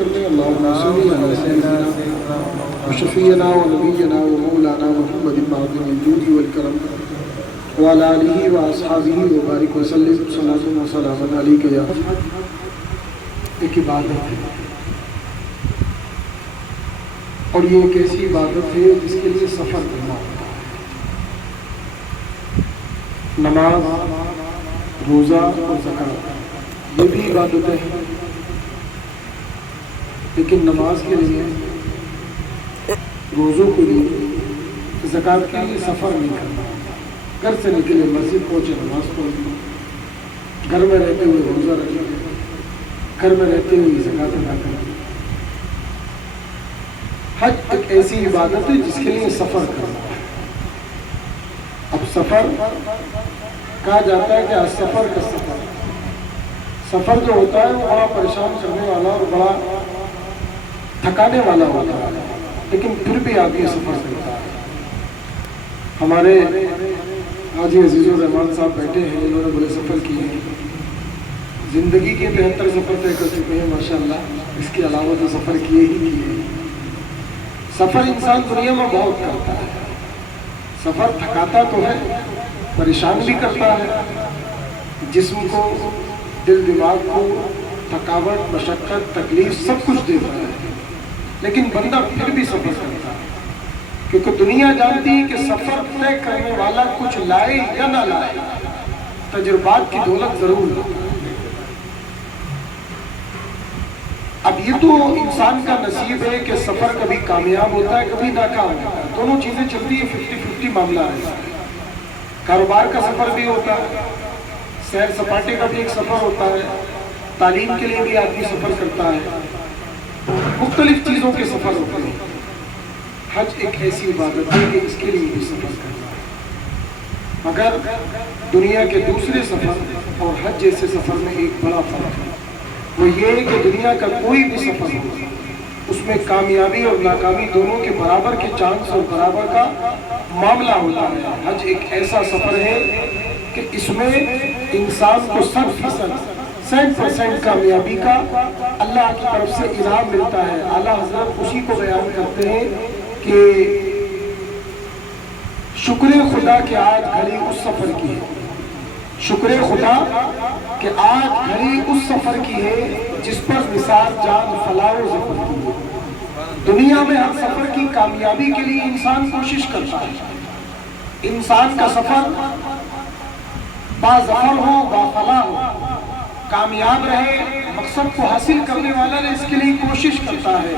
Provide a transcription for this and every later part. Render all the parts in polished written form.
اللهم صل على سيدنا وشفينا ونبينا ومولانا محمد معظم الجود والكرم وعلى آله وأصحابه وبارك وسلم صلاة وسلام عليك يا ایک عبادت ہے اور یہ ایک ایسی عبادت ہے جس کے لیے سفر کرنا ہوتا ہے. نماز، روزہ اور زکوٰۃ یہ بھی عبادتیں ہیں، لیکن نماز کے لیے، روزوں کے لیے، زکوٰۃ کے لیے سفر نہیں کرنا. گھر سے نکلے، مسجد پہنچے، نماز پڑھ، گھر میں رہتے ہوئے روزہ رکھے، گھر میں رہتے ہوئے زکوٰۃ ادا کریں. حج ایک ایسی عبادت ہے جس کے لیے سفر کرنا ہے. اب سفر کہا جاتا ہے کہ سفر کا سفر، سفر جو ہوتا ہے وہ بڑا پریشان کرنے والا اور بڑا تھکانے والا ہوتا ہے، لیکن پھر بھی آدمی سفر کرتا ہے. ہمارے حاجی عزیز الرحمان صاحب بیٹھے ہیں، انہوں نے بڑے سفر کیے ہیں، زندگی کے 73 سفر طے کر چکے ہیں ماشاءاللہ. اس کے علاوہ تو سفر کیے ہی کیے ہیں. سفر انسان دنیا میں بہت کرتا ہے. سفر تھکاتا تو ہے، پریشان بھی کرتا ہے، جسم کو، دل دماغ کو تھکاوٹ، مشقت، تکلیف سب کچھ دیتا ہے، لیکن بندہ پھر بھی سفر کرتا ہے، کیونکہ دنیا جانتی ہے کہ سفر طے کرنے والا کچھ لائے یا نہ لائے، تجربات کی دولت ضرور لاتا ہے. اب یہ تو انسان کا نصیب ہے کہ سفر کبھی کامیاب ہوتا ہے، کبھی ناکام ہوتا ہے. دونوں چیزیں چلتی ہیں، 50-50 معاملہ ہے. کاروبار کا سفر بھی ہوتا ہے، سیر سپاٹے کا بھی ایک سفر ہوتا ہے، تعلیم کے لیے بھی آدمی سفر کرتا ہے، مختلف چیزوں کے سفر ہوتے ہیں. حج ایک ایسی عبادت ہے کہ اس کے لیے بھی سفر کرنا ہے. مگر دنیا کے دوسرے سفر اور حج جیسے سفر میں ایک بڑا فرق ہے. وہ یہ ہے کہ دنیا کا کوئی بھی سفر ہو، اس میں کامیابی اور ناکامی دونوں کے برابر کے چانس اور برابر کا معاملہ ہوتا ہے. حج ایک ایسا سفر ہے کہ اس میں انسان کو 100% کامیابی کا اللہ کی طرف سے انعام ملتا ہے. اعلیٰ حضرت اسی کو بیان کرتے ہیں کہ شکر خدا کہ آج گھڑی اس سفر کی ہے، شکر خدا کہ آج گھڑی اس سفر کی ہے جس پر نثار جان فلاح و ظفر کی ہے. دنیا میں ہر سفر کی کامیابی کے لیے انسان کوشش کرتا ہے. انسان کا سفر باظفر ہو، بافلاح ہو، کامیاب رہے، مقصد کو حاصل کرنے والا نے اس کے لیے کوشش کرتا ہے.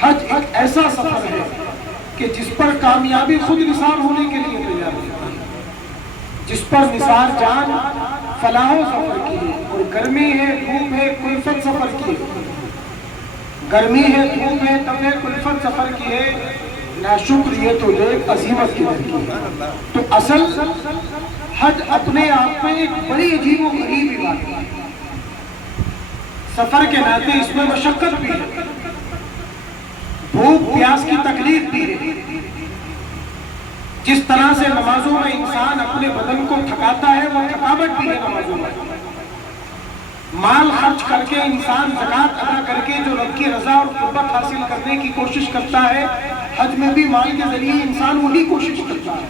حج ایک ایسا سفر ہے کہ جس پر کامیابی خود نثار ہونے کے لیے تیار ہے، جس پر نثار جان فلاح و ظفر کی ہے. اور گرمی ہے، دھوپ ہے، کلفت سفر کی ہے. گرمی ہے، دھوپ ہے، تب ہے، کلفت سفر کی ہے. ناشکر یہ تو دیکھ عظیمت کی در کی ہے. تو اصل حج اپنے آپ میں ایک بڑی عجیب و غریب بات ہے. سفر کے ناطے اس میں مشقت بھی ہے، بھوک پیاس کی تکلیف بھی ہے. جس طرح سے نمازوں میں انسان اپنے بدن کو تھکاتا ہے، وہ تھکاوٹ بھی ہے نمازوں میں. مال خرچ کر کے انسان زکوٰۃ ادا کر کے جو رب کی رضا اور قربت حاصل کرنے کی کوشش کرتا ہے، حج میں بھی مال کے ذریعے انسان وہی کوشش کرتا ہے.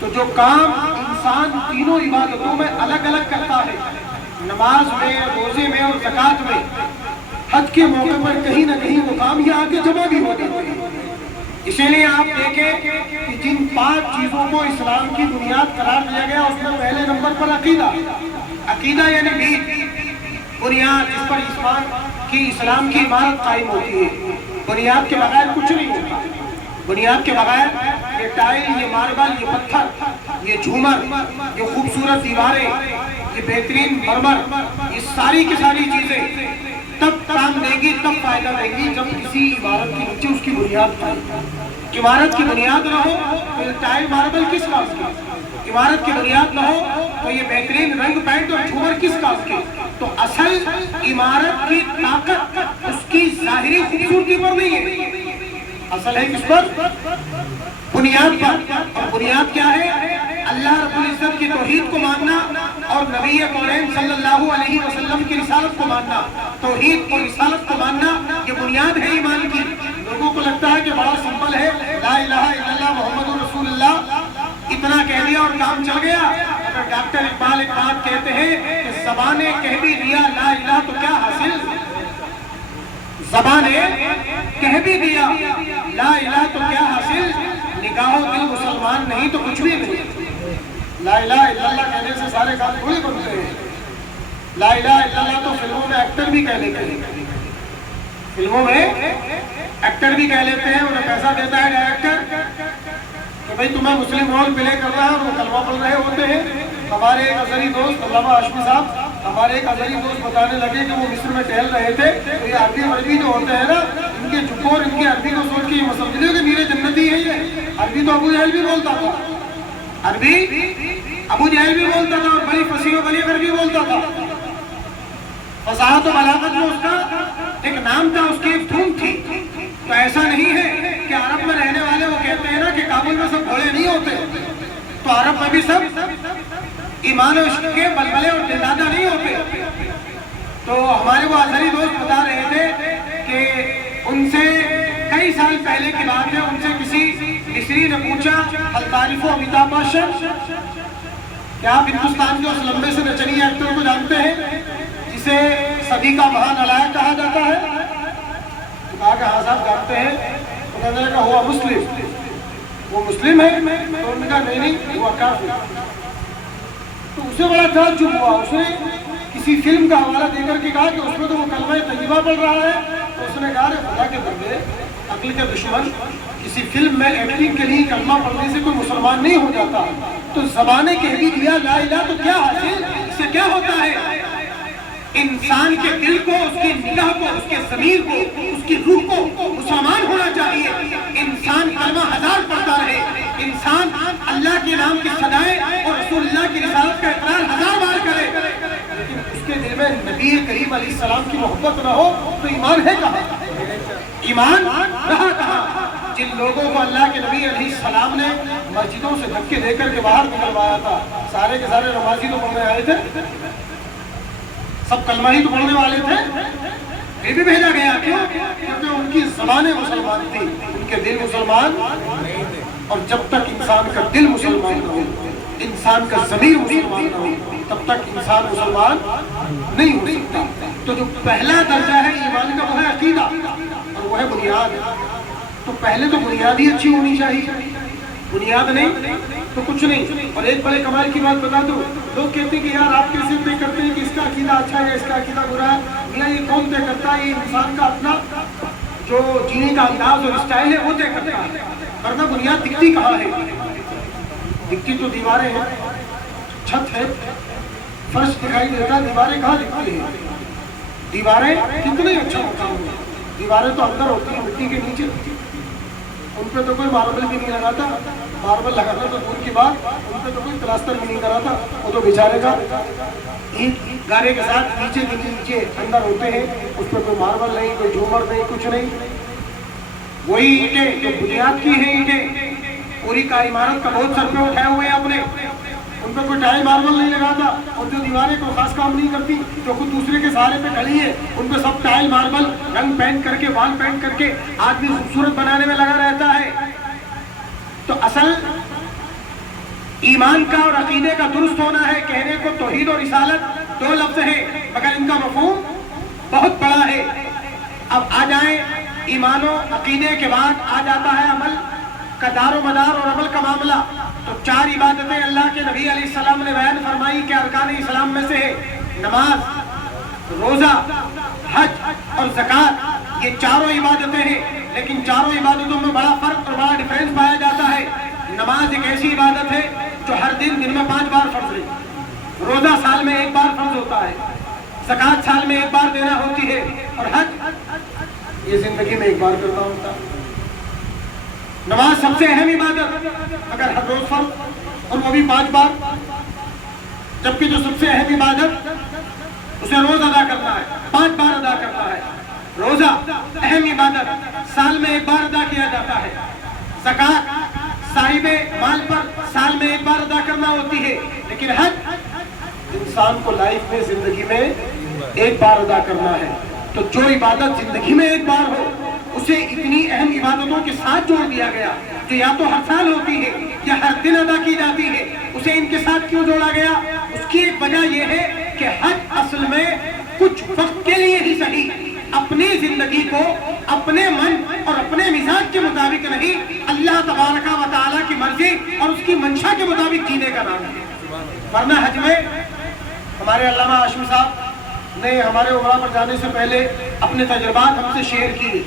تو جو کام انسان تینوں عبادتوں میں الگ الگ کرتا ہے، نماز میں، روزے میں اور زکوٰۃ میں، حج کے موقع پر کہیں نہ کہیں وہ کام یہ آگے جمع بھی ہو جاتے ہیں. اسی لیے آپ دیکھیں کہ جن 5 چیزوں کو اسلام کی بنیاد قرار دیا گیا، اس میں پہلے نمبر پر عقیدہ. عقیدہ یعنی دین، بنیاد جس پر اسلام کی عمارت قائم ہوتی ہے. بنیاد کے بغیر کچھ نہیں ہوتا. بنیاد کے بغیر یہ ٹائل، یہ ماربل، یہ پتھر، یہ جھومر، یہ خوبصورت دیواریں، یہ بہترین مرمر، یہ ساری کی ساری چیزیں تب کام دیں گی، تب فائدہ دیں گی جب کسی عمارت کے نیچے اس کی بنیاد قائم. عمارت کی بنیاد نہ ہو تو یہ ٹائل ماربل کس کام کی؟ عمارت کی بنیاد نہ ہو تو یہ بہترین رنگ پینٹ اور جھومر کس کام کی؟ تو اصل عمارت کی طاقت اس کی ظاہری خوبصورتی پر نہیں ہے، اصل ہے کس پر؟ بنیاد پر. اور بنیاد کیا ہے؟ اللہ رب العزت کی توحید کو ماننا اور نبی کریم صلی اللہ علیہ وسلم کی رسالت کو ماننا. توحید اور رسالت کو ماننا یہ بنیاد ہے ایمان کی. لوگوں کو لگتا ہے کہ بڑا سمپل ہے, لا الہ الا اللہ محمد رسول اللہ, اتنا کہہ دیا اور کام چل گیا. اگر ڈاکٹر اقبال ایک بات کہتے ہیں کہ زبانیں کہہ بھی دیا لا الہ تو کیا حاصل, زبانیں کہہ بھی دیا لا الہ تو کیا حاصل, نگاہ و دل مسلمان نہیں تو کچھ بھی نہیں. لا الہ الا اللہ کہنے سے سارے کام تھوڑی بنتے ہیں. لا الہ الا اللہ تو فلموں میں ایکٹر بھی کہہ لیتے ہیں, فلموں میں ایکٹر بھی کہہ لیتے ہیں. انہیں پیسہ دیتا ہے ڈائریکٹر کہ بھائی تمہیں مسلم رول پلے کر رہا ہے, اور وہ کلمہ پڑھ رہے ہوتے ہیں. ہمارے ایک ازہری دوست علامہ ہاشمی صاحب, ہمارے ایک ازہری دوست بتانے لگے کہ وہ مصر میں ٹہل رہے تھے, تو یہ عربی جو ہوتے ہیں نا, ان کے جھکو اور ان کی عربی کو سوچ کے یہ مسلم کہ میرے جنتی ہے یہ. عربی تو ابو جہل بھی بولتا تھا, عربی ابو جہل بھی بولتا تھا, اور بڑی فصیح و بلیغ عربی بولتا تھا. فصاحت و بلاغت میں اس کا ایک نام تھا, اس کی ایک دھن تھی. تو ایسا نہیں ہے کہ عرب میں رہنے والے وہ کہتے ہیں نا کہ کابل میں سب گھوڑے نہیں ہوتے, تو عرب میں بھی سب ایمان و عشق کے بلبلے اور دلدادہ نہیں ہوتے. تو ہمارے وہ ازہری دوست بتا رہے تھے کہ ان سے کئی سال پہلے کی بات ہے, ان سے کسی مصری نے پوچھا ہل تعریف امیتابھ بچن, کیا آپ ہندوستان کے اس لمبے سے نچنی ایکٹر کو جانتے ہیں جسے صدی کا مہا نالائق کہا جاتا ہے؟ تو کہا کہ ہاں صاحب جانتے ہیں. تو کہنے لگا ہوا مسلم, وہ مسلم ہے؟ تو انہوں نے کہا نہیں وہ کافر. تو اسے بڑا تعجب ہوا, اس نے کسی فلم کا حوالہ دے کر کے کہا کہ اس میں تو وہ کلمہ طیبہ پڑھ رہا ہے. تو اس نے کہا خدا کے بندے, عقل کے دشمن, کسی فلم میں ایکٹنگ کے لیے کلمہ پڑھنے سے کوئی مسلمان نہیں ہو جاتا. تو زبانیں کہہ بھی دیا لا الہ تو کیا حاصل, اس سے کیا ہوتا ہے؟ انسان کے دل کو, اس کی نگاہ کو, اس کے ضمیر کو, اس کی روح کو مسلمان ہونا چاہیے. انسان کلمہ ہزار پڑھتا رہے, انسان اللہ کے نام کی صدائیں اور رسول اللہ کی رسالت کا اقرار ہزار بار کرے, لیکن اس کے دل میں نبی کریم علیہ السلام کی محبت نہ ہو تو ایمان ہے کہاں, ایمان رہا کہاں؟ جن لوگوں کو اللہ کے نبی علیہ السلام نے مسجدوں سے دھکے دے کر کے باہر نکلوایا تھا, سارے کے سارے نمازی تو پڑھنے آئے تھے, سب کلمہ ہی تو پڑھنے والے تھے, یہ بھی بھیجا گیا. کیوں؟ کیونکہ ان کی زبانیں مسلمان تھی, ان کے دل مسلمان. اور جب تک انسان کا دل مسلمان نہ ہو, انسان کا ضمیر مسلمان نہ ہو, تب تک انسان مسلمان نہیں ہو سکتا. تو جو پہلا درجہ ہے ایمان کا وہ ہے عقیدہ, اور وہ ہے بنیاد. تو پہلے تو بنیاد ہی اچھی ہونی چاہیے, بنیاد نہیں تو کچھ نہیں. اور ایک بڑے کمال کی بات بتا دوں, لوگ کہتے ہیں کہ یار آپ کیسے طے کرتے ہیں کہ اس کا عقیدہ اچھا ہے, اس کا عقیدہ برا ہے؟ میاں یہ کون طے کرتا ہے؟ یہ انسان کا اپنا جو جینے کا انداز اور اسٹائل ہے وہ طے کرتا ہے. ورنہ بنیاد دکھتی کہاں ہے؟ دکھتی تو دیواریں ہیں, چھت ہے, فرش دکھائی دیتا, دیواریں کہاں دکھتی ہیں؟ دیواریں کتنے اچھا مقام ہے, دیواریں تو اندر ہوتی ہیں مٹی کے نیچے, ان پہ تو کوئی ماربل بھی نہیں لگاتا, ماربل لگانا تو دور کی بات, ان پہ تو کوئی پلاسٹر بھی نہیں کراتا. وہ تو بیچارے کا اینٹ گارے کے ساتھ نیچے نیچے اندر ہوتے ہیں, اس پہ کوئی ماربل نہیں, کوئی جھومر نہیں, کچھ نہیں. وہی اینٹیں جو بنیاد کی ہیں, اینٹیں پوری کا عمارت کا بہت سر پہ اٹھائے ہوئے ہیں اپنے, ان پہ کوئی ٹائل ماربل نہیں لگاتا. اور جو دیواریں کو خاص کام نہیں کرتی, جو خود دوسرے کے سہارے پہ کھڑی ہے, ان پہ سب ٹائل ماربل رنگ پینٹ کر کے, وال پینٹ کر کے آدمی خوبصورت بنانے میں لگا رہتا ہے. تو اصل ایمان کا اور عقیدے کا درست ہونا ہے. کہنے کو توحید اور رسالت دو لفظ ہیں, مگر ان کا مفہوم بہت بڑا ہے. اب آ جائیں ایمان و عقیدے کے بعد آ جاتا ہے عمل کا دار و مدار اور عمل کا معاملہ. تو چار عبادتیں اللہ کے نبی علیہ السلام نے بیان فرمائی کہ ارکان اسلام میں سے ہے نماز, روزہ, حج اور زکوٰۃ. یہ چاروں عبادتیں ہیں, لیکن چاروں عبادتوں میں بڑا فرق اور بڑا ڈیفرنس پایا جاتا ہے. نماز ایک ایسی عبادت ہے جو ہر دن میں 5 بار فرض ہے, روزہ سال میں 1 بار فرض ہوتا ہے, زکوٰۃ سال میں 1 بار دینا ہوتی ہے, اور حج یہ زندگی میں 1 بار کرنا ہوتا ہے. نماز سب سے اہم عبادت, مگر ہر روز فرض اور وہ بھی 5 بار. جبکہ جو سب سے اہم عبادت اسے روز ادا کرنا ہے, 5 بار ادا کرنا ہے. روزہ اہم عبادت سال میں 1 بار ادا کیا جاتا ہے. زکوٰۃ صاحب مال پر سال میں 1 بار ادا کرنا ہوتی ہے, لیکن حج انسان کو لائف میں زندگی میں 1 بار ادا کرنا ہے. تو جو عبادت زندگی میں ایک بار ہو اسے اتنی اہم عبادتوں کے ساتھ جوڑ دیا گیا جو یا تو ہر سال ہوتی ہے یا ہر دن ادا کی جاتی ہے، اسے ان کے ساتھ کیوں جوڑا گیا؟ اس کی ایک وجہ یہ ہے کہ حج اصل میں کچھ وقت کے لیے ہی صحیح اپنی زندگی کو اپنے من اور اپنے مزاج کے مطابق نہیں، اللہ تبارک و تعالیٰ کی مرضی اور اس کی منشا کے مطابق جینے کا نام ہے۔ ورنہ حج میں ہمارے علامہ ہاشمی صاحب نے ہمارے عمرہ پر جانے سے پہلے اپنے تجربات ہم سے شیئر کیے،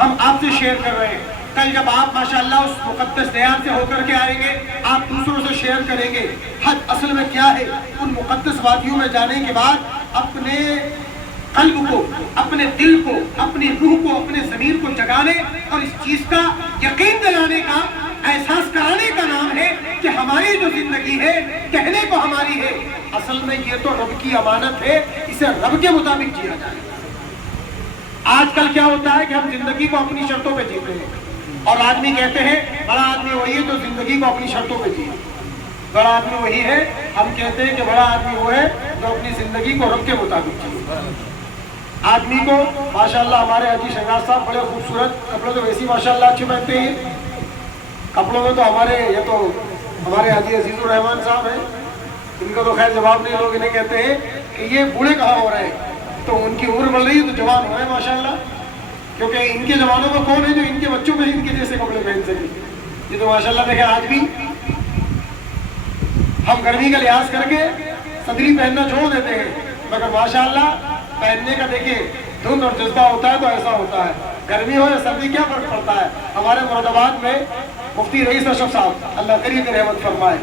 ہم آپ سے شیئر کر رہے ہیں۔ کل جب آپ ماشاءاللہ اس مقدس دیار سے ہو کر کے آئیں گے، آپ دوسروں سے شیئر کریں گے حج اصل میں کیا ہے۔ ان مقدس وادیوں میں جانے کے بعد اپنے قلب کو، اپنے دل کو، اپنی روح کو، اپنے ضمیر کو جگانے اور اس چیز کا یقین دلانے کا، احساس کرانے کا نام ہے کہ ہماری جو زندگی ہے کہنے کو ہماری ہے، اصل میں یہ تو رب کی امانت ہے، اسے رب کے مطابق جیا جائے۔ آج کل کیا ہوتا ہے کہ ہم زندگی کو اپنی شرطوں پہ جیتے ہیں، اور آدمی کہتے ہیں بڑا آدمی وہی ہے جو زندگی کو اپنی شرطوں پہ جیے۔ بڑا آدمی وہی ہے، ہم کہتے ہیں کہ بڑا آدمی وہ ہے جو اپنی زندگی کو رب کے مطابق جیے۔ آدمی کو ماشاءاللہ ہمارے حاجی شہباز صاحب بڑے خوبصورت کپڑے تو ویسے ماشاءاللہ اچھے پہنتے ہیں، کپڑوں میں تو ہمارے حاجی عزیز الرحمان صاحب ہیں، ان کا تو خیر جواب نہیں، لوگ انہیں کہتے ہیں کہ یہ بوڑھے کہاں ہو رہے ہیں، تو ان کی عمر بڑھ رہی ہے تو جوان ہو رہے ہیں ماشاءاللہ، کیونکہ ان کے زمانوں میں کون ہے جو ان کے بچوں میں ان کے جیسے کپڑے پہن سکے۔ یہ تو ماشاءاللہ دیکھیں آج بھی ہم گرمی کا لحاظ کر کے صدری پہننا چھوڑ دیتے ہیں، مگر ماشاءاللہ پہننے کا دیکھیں دھند اور جذبہ ہوتا ہے تو ایسا ہوتا ہے، گرمی ہو یا سردی کیا فرق پڑتا ہے۔ ہمارے مراد آباد میں مفتی رئیس اشرف صاحب اللہ کریم رحمت فرمائے،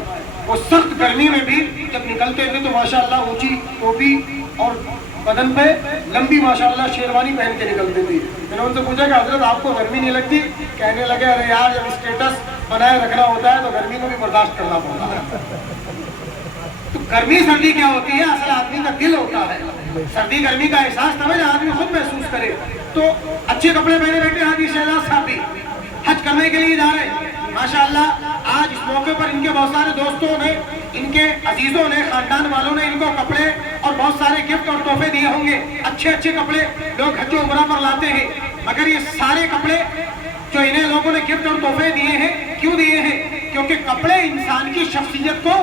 وہ سخت گرمی میں بھی جب نکلتے تھے تو ماشاءاللہ اونچی ٹوپی اور بدن پہ لمبی ماشاءاللہ شیروانی پہن کے نکلتے تھے۔ میں نے ان سے پوچھا کہ حضرت آپ کو گرمی نہیں لگتی؟ کہنے لگے ارے یار جب اسٹیٹس بنائے رکھنا ہوتا ہے تو گرمی کو بھی برداشت کرنا پڑتا ہے۔ تو گرمی سردی کیا ہوتی ہے؟ اصل آدمی کا دل ہوتا ہے، سردی گرمی کا احساس تب ہے جب آدمی خود محسوس کرے۔ تو اچھے کپڑے پہنے بیٹھے حاجی شہباز صاحب بھی حج کرنے کے لیے جا رہے ہیں ماشاءاللہ۔ آج اس موقع پر ان کے بہت سارے دوستوں نے، ان کے عزیزوں نے، خاندان والوں نے ان کو کپڑے اور بہت سارے گفٹ اور تحفے دیے ہوں گے۔ اچھے اچھے کپڑے لوگ حج و عمرہ پر لاتے ہیں، مگر یہ سارے کپڑے جو انہیں لوگوں نے گفٹ اور تحفے دیے ہیں، کیوں دیے ہیں؟ کیونکہ کپڑے انسان کی شخصیت کو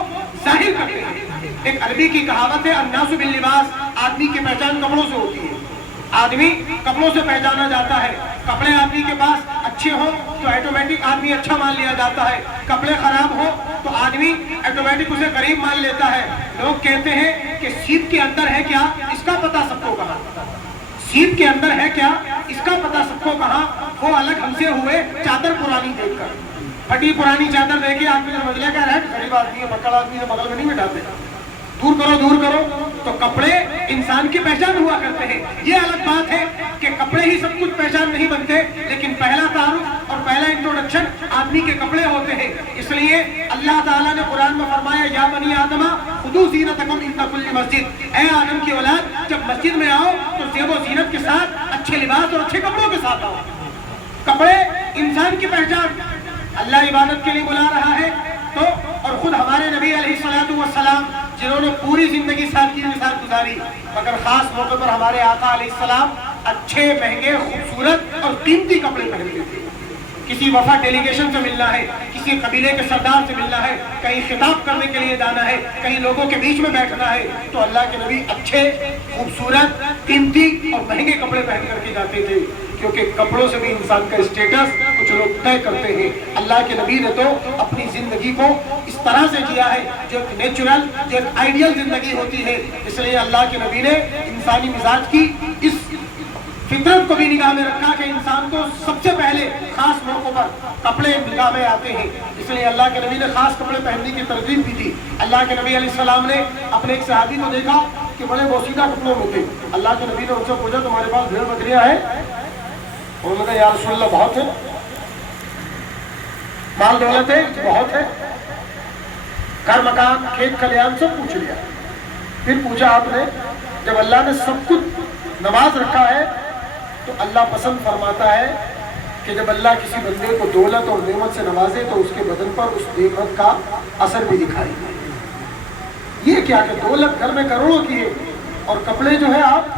ظاہر کرتے ہیں۔ ایک عربی کی کہاوت ہے الناس باللباس، آدمی کی پہچان کپڑوں سے ہوتی ہے، آدمی کپڑوں سے پہچانا جاتا ہے۔ کپڑے آدمی کے پاس اچھے ہوں تو آٹومیٹک آدمی اچھا مان لیا جاتا ہے، کپڑے خراب ہو تو آدمی آٹومیٹک اسے غریب مان لیتا ہے۔ لوگ کہتے ہیں کہ سیپ کے اندر ہے کیا، اس کا پتہ سب کو کہاں، سیپ کے اندر ہے کیا اس کا پتہ سب کو کہاں۔ وہ الگ ہم سے ہوئے چادر پرانی دیکھ کر، پھٹی پرانی چادر دیکھے آدمی نے مجلے کا رہے غریب آدمی ہے، بکڑ آدمی ہے، بغل میں نہیں بٹھاتے، دور کرو دور کرو۔ تو کپڑے انسان کی پہچان ہوا کرتے ہیں۔ یہ الگ بات ہے کہ کپڑے ہی سب کچھ پہچان نہیں بنتے، لیکن پہلا تعارف اور پہلا انٹروڈکشن آدمی کے کپڑے ہوتے ہیں۔ اس لیے اللہ تعالیٰ نے قرآن میں فرمایا یا بنی آدم خذوا زینتکم عند کل مسجد، اے آدم کی اولاد جب مسجد میں آؤ تو زیب و زینت کے ساتھ، اچھے لباس اور اچھے کپڑوں کے ساتھ آؤ۔ کپڑے انسان کی پہچان، اللہ عبادت کے لیے بلا رہا ہے تو، اور خود ہمارے نبی علیہ الصلوۃ والسلام جنہوں نے پوری زندگی سادگی کے ساتھ گزاری، مگر خاص موقع پر ہمارے آقا علیہ السلام اچھے مہنگے خوبصورت اور قیمتی کپڑے پہنتے تھے۔ کسی وفد ڈیلیگیشن سے ملنا ہے، کسی قبیلے کے سردار سے ملنا ہے، کہیں خطاب کرنے کے لیے جانا ہے، کہیں لوگوں کے بیچ میں بیٹھنا ہے، تو اللہ کے نبی اچھے خوبصورت قیمتی اور مہنگے کپڑے پہن کر کے جاتے تھے، کیونکہ کپڑوں سے بھی انسان کا اسٹیٹس کچھ لوگ طے کرتے ہیں۔ اللہ کے نبی نے تو اپنی زندگی کو اس طرح سے جیا ہے جو ایک نیچرل، جو ایک آئیڈیل زندگی ہوتی ہے۔ اس لیے اللہ کے نبی نے انسانی مزاج کی اس فطرت کو بھی نگاہ میں رکھا کہ انسان کو سب سے پہلے خاص موقعوں پر کپڑے نگاہ میں آتے ہیں، اس لیے اللہ کے نبی نے خاص کپڑے پہننے کی ترغیب بھی دی۔ اللہ کے نبی علیہ السلام نے اپنے ایک صحابی کو دیکھا کہ بڑے بوسیدہ کپڑوں میں تھے۔ اللہ کے نبی نے ان سے پوچھا تمہارے پاس بھیڑ بکریاں ہیں؟ انہوں نے کہا یا رسول اللہ بہت ہے، مال دولت ہے بہت ہے، گھر مکان کھیت کھلیان سب پوچھ لیا۔ پھر پوچھا آپ نے جب اللہ نے سب کچھ نواز رکھا ہے تو اللہ پسند فرماتا ہے کہ جب اللہ کسی بندے کو دولت اور نعمت سے نوازے تو اس کے بدن پر اس نعمت کا اثر بھی دکھائی دے۔ یہ کیا کہ دولت گھر میں کروڑوں کی ہے اور کپڑے جو ہے آپ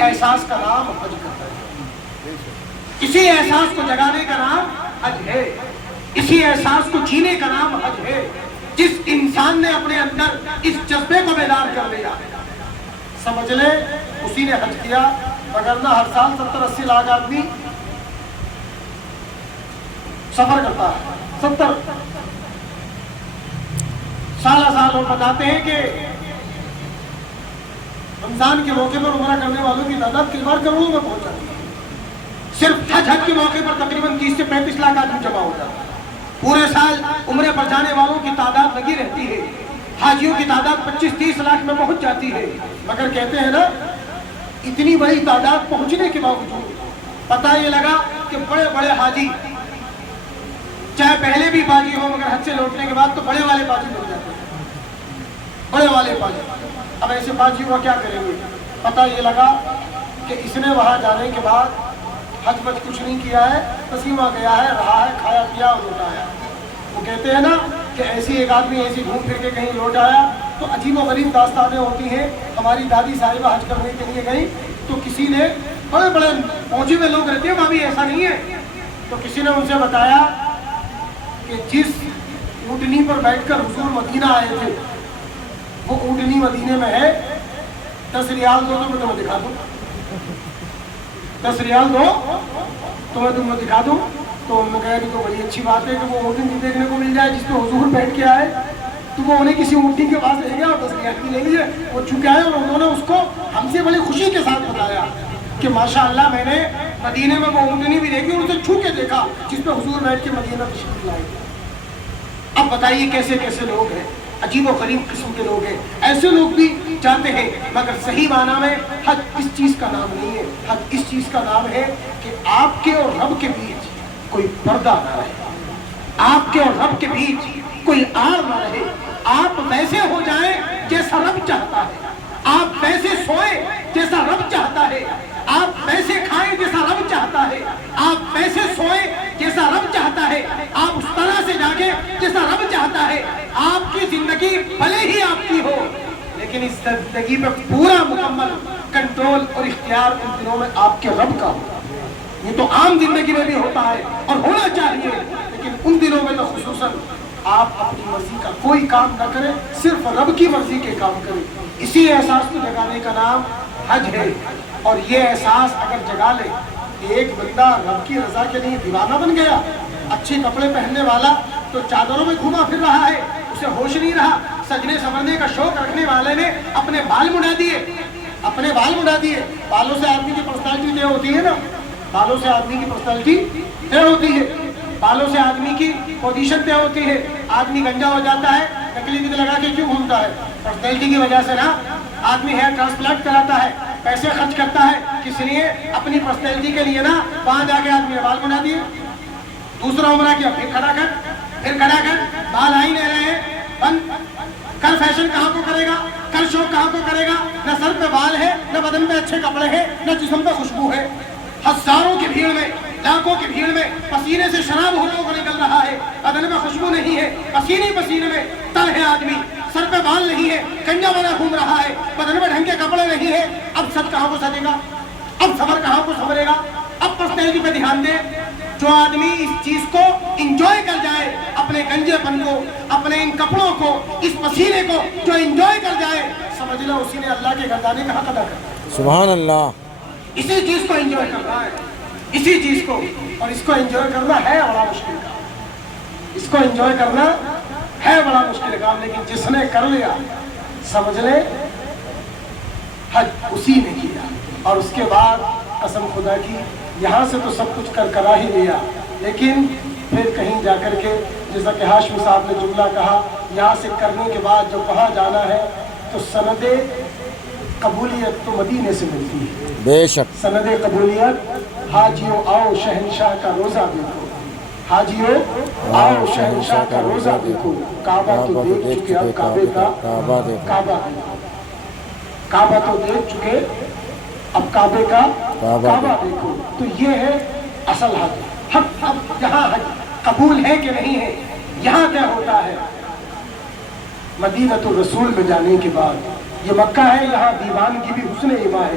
احساس کا نام حج کرتا ہے، اسی احساس کو جگانے کا نام حج ہے، اسی احساس کو جینے کا نام حج ہے۔ جس انسان نے اپنے اندر اس جذبے کو بیدار کر لیا، سمجھ لے اسی نے حج کیا، وگرنہ ہر سال 70-80 لاکھ آدمی سفر کرتا ہے، 70 سال اور بتاتے ہیں کہ رمضان کے موقع پر عمرہ کرنے والوں کی تعداد کس بار کروڑوں میں پہنچ جاتی ہے۔ صرف حج کے موقع پر تقریباً 30 سے 35 لاکھ آدمی جمع ہو جاتا ہے۔ پورے سال عمرے پر جانے والوں کی تعداد لگی رہتی ہے، حاجیوں کی تعداد 25-30 لاکھ میں پہنچ جاتی ہے، مگر کہتے ہیں نا اتنی بڑی تعداد پہنچنے کے باوجود پتہ یہ لگا کہ بڑے بڑے حاجی چاہے پہلے بھی باجی ہو مگر حج سے لوٹنے کے بعد تو بڑے والے باجی مل جاتے ہیں، بڑے والے باجی۔ اب ایسے باجی وہ کیا کریں گے؟ پتہ یہ لگا کہ اس نے وہاں جانے کے بعد حج بج کچھ نہیں کیا ہے، پسینہ گیا ہے، رہا ہے، کھایا پیا اور لوٹ آیا۔ وہ کہتے ہیں نا کہ ایسی ایک آدمی ایسی گھوم پھر کے کہیں لوٹ آیا تو عجیب و غریب داستانیں ہوتی ہیں۔ ہماری دادی صاحبہ حج کرنے کے لیے گئی تو کسی نے بڑے بڑے پہنچے ہوئے لوگ رہتے ہیں وہاں بھی ایسا نہیں ہے، تو کسی نے ان سے بتایا کہ جس اونٹنی پر بیٹھ کر حضور مدینہ آئے تھے وہ اونٹنی مدینے میں ہے، 10 ریال دو تو میں تمہیں دکھا دوں، 10 ریال دو تو میں تمہیں دکھا دوں۔ تو انہوں نے کہا کہ تو بڑی اچھی بات ہے کہ وہ اونٹنی دیکھنے کو مل جائے جس پہ حضور بیٹھ کے آئے، تو وہ انہیں کسی اونٹنی کے پاس لے گیا اور 10 ریال کی لے لیے، وہ چکے آئے اور انہوں نے اس کو ہم سے بڑی خوشی کے ساتھ بتایا کہ ماشاءاللہ میں نے مدینے میں وہ اونٹنی بھی دیکھی اور اسے چھو کے دیکھا جس پہ حضور بیٹھ کے مدینہ تشریف لائے۔ اب بتائیے کیسے کیسے لوگ ہیں، عجیب و غریب قسم کے لوگ ہیں، ایسے لوگ بھی جاتے ہیں، مگر صحیح معنی میں حج اس چیز کا نام نہیں ہے۔ حج اس چیز کا نام ہے کہ آپ کے اور رب کے بیچ کوئی پردہ نہ رہے، آپ کے اور رب کے بیچ کوئی آڑ نہ رہے، آپ ویسے ہو جائیں جیسا رب چاہتا ہے، آپ ویسے سوئیں جیسا رب چاہتا ہے، آپ ویسے کھائیں جیسا رب چاہتا ہے، آپ ویسے سوئیں جیسا رب چاہتا ہے، آپ اس طرح سے جاگیں جیسا رب چاہتا ہے۔ آپ کی زندگی بھلے ہی آپ کی ہو لیکن اس زندگی پہ پورا مکمل کنٹرول اور اختیار ان دنوں میں آپ کے رب کا ہو۔ یہ تو عام زندگی میں بھی ہوتا ہے اور ہونا چاہیے، لیکن ان دنوں میں تو خصوصاً آپ اپنی مرضی کا کوئی کام نہ کریں، صرف رب کی مرضی کے کام کریں۔ اسی احساس کو جگانے کا نام حج ہے، اور یہ احساس اگر جگا لے، ایک بندہ رب کی رضا کے لیے دیوانہ بن گیا، اچھے کپڑے پہننے والا تو چادروں میں گھوما پھر رہا ہے، اسے ہوش نہیں رہا، سجنے سنورنے کا شوق رکھنے والے نے اپنے بال مڑا دیے، اپنے بال مڑا دیے۔ بالوں سے آدمی کی پرسنالٹی طے ہوتی ہے نا، بالوں سے آدمی کی پرسنالٹی طے ہوتی ہے، بالوں سے آدمی کی پوزیشن طے ہوتی ہے۔ آدمی گنجا ہو جاتا ہے، نکلی بد لگا کے کیوں گھومتا ہے؟ پرسنالٹی کی وجہ سے نا۔ آدمی ہیئر ٹرانسپلانٹ کراتا ہے، پیسے خرچ کرتا ہے، کس لیے؟ اپنی پرسنالٹی کے لیے نا۔ وہاں جا کے آدمی نے بال بنا دیے، دوسرا عمرہ کیا، پھر کھڑا کر، بال آ ہی نہیں رہے ہیں، بند کل فیشن کہاں کو کرے گا، کل شو کہاں کو کرے گا؟ نہ سر پہ بال ہے، نہ بدن پہ اچھے کپڑے ہیں، نہ جسم پہ خوشبو ہے۔ ہزاروں کی بھیڑ میں، لاکھوں کی بھیڑ میں پسینے سے شراب ہو کو نکل رہا ہے، بدن میں خوشبو نہیں ہے، پسینے میں تر ہے آدمی، سر پہ بال نہیں ہے، گنجا بنا گھوم رہا ہے، بدن میں ڈھنگ کے کپڑے نہیں ہے۔ اب سچ کہاں کو سجے گا؟ اب صبر کہاں کو سنورے گا؟ اب پرسنالٹی پہ دھیان دے۔ جو آدمی اس چیز کو انجوائے کر جائے، اپنے گنجے پن کو، اپنے ان کپڑوں کو، اس پسینے کو جو انجوائے کر جائے، سمجھ لو اسی نے اللہ کے گھر جانے کا حق ادا کرنا۔ سبحان اللہ۔ اسی چیز کو انجوائے کرنا ہے، اسی چیز کو، اور اس کو انجوائے کرنا ہے بڑا مشکل کام، اس کو انجوائے کرنا ہے بڑا مشکل کام، لیکن جس نے کر لیا سمجھ لے حج اسی نے کیا۔ اور اس کے بعد قسم خدا کی یہاں سے تو سب کچھ کرا ہی لیا، لیکن پھر کہیں جا کر کے جیسا کہ ہاشمی صاحب نے جملہ کہا، یہاں سے کرنے کے بعد جو کہاں جانا ہے تو سند قبولیت تو مدینے سے ملتی ہے۔ بے شک سند قبولیت، حاجیوں آؤ شہنشاہ کا روزہ دیکھو، حاجیوں آؤ شہنشاہ کا روزہ دیکھو، کعبہ تو دیکھ چکے اب کعبے کا کعبہ دیکھو، کعبہ تو دیکھ چکے اب کعبے کا کعبہ دیکھو۔ تو یہ ہے اصل حج۔ اب یہاں حج قبول ہے کہ نہیں ہے، یہاں کیا ہوتا ہے؟ مدینہ الرسول میں جانے کے بعد، یہ مکہ ہے، یہاں دیوان کی بھی حسن ایما ہے،